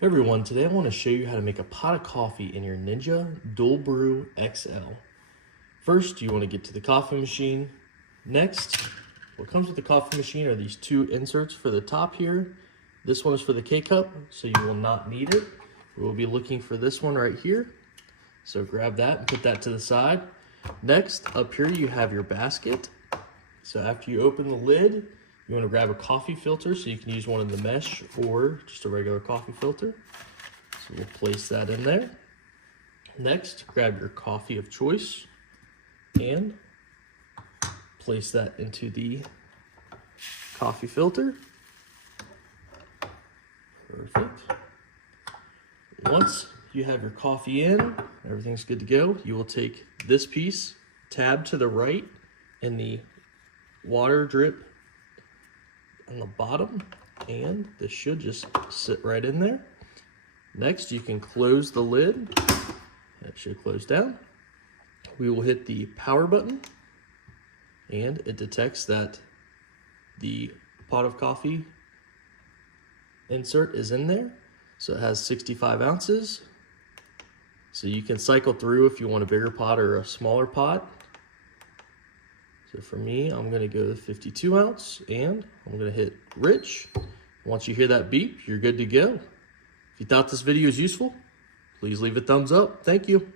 Hey everyone, today I want to show you how to make a pot of coffee in your Ninja Dual Brew XL. First, you want to get to the coffee machine. Next, what comes with the coffee machine are these two inserts for the top here. This one is for the K-cup, so you will not need it. We'll be looking for this one right here. So grab that and put that to the side. Next, up here you have your basket. So after you open the lid, you want to grab a coffee filter, so you can use one of the mesh or just a regular coffee filter. So we'll place that in there. Next, grab your coffee of choice and place that into the coffee filter. Perfect. Once you have your coffee in, everything's good to go, you will take this piece, tab to the right, and the water drip on the bottom, and this should just sit right in there. Next, you can close the lid. That should close down. We will hit the power button, and it detects that the pot of coffee insert is in there. So it has 65 ounces. So you can cycle through if you want a bigger pot or a smaller pot. So for me, I'm gonna go to 52 ounce and I'm gonna hit rich. Once you hear that beep, you're good to go. If you thought this video was useful, please leave a thumbs up. Thank you.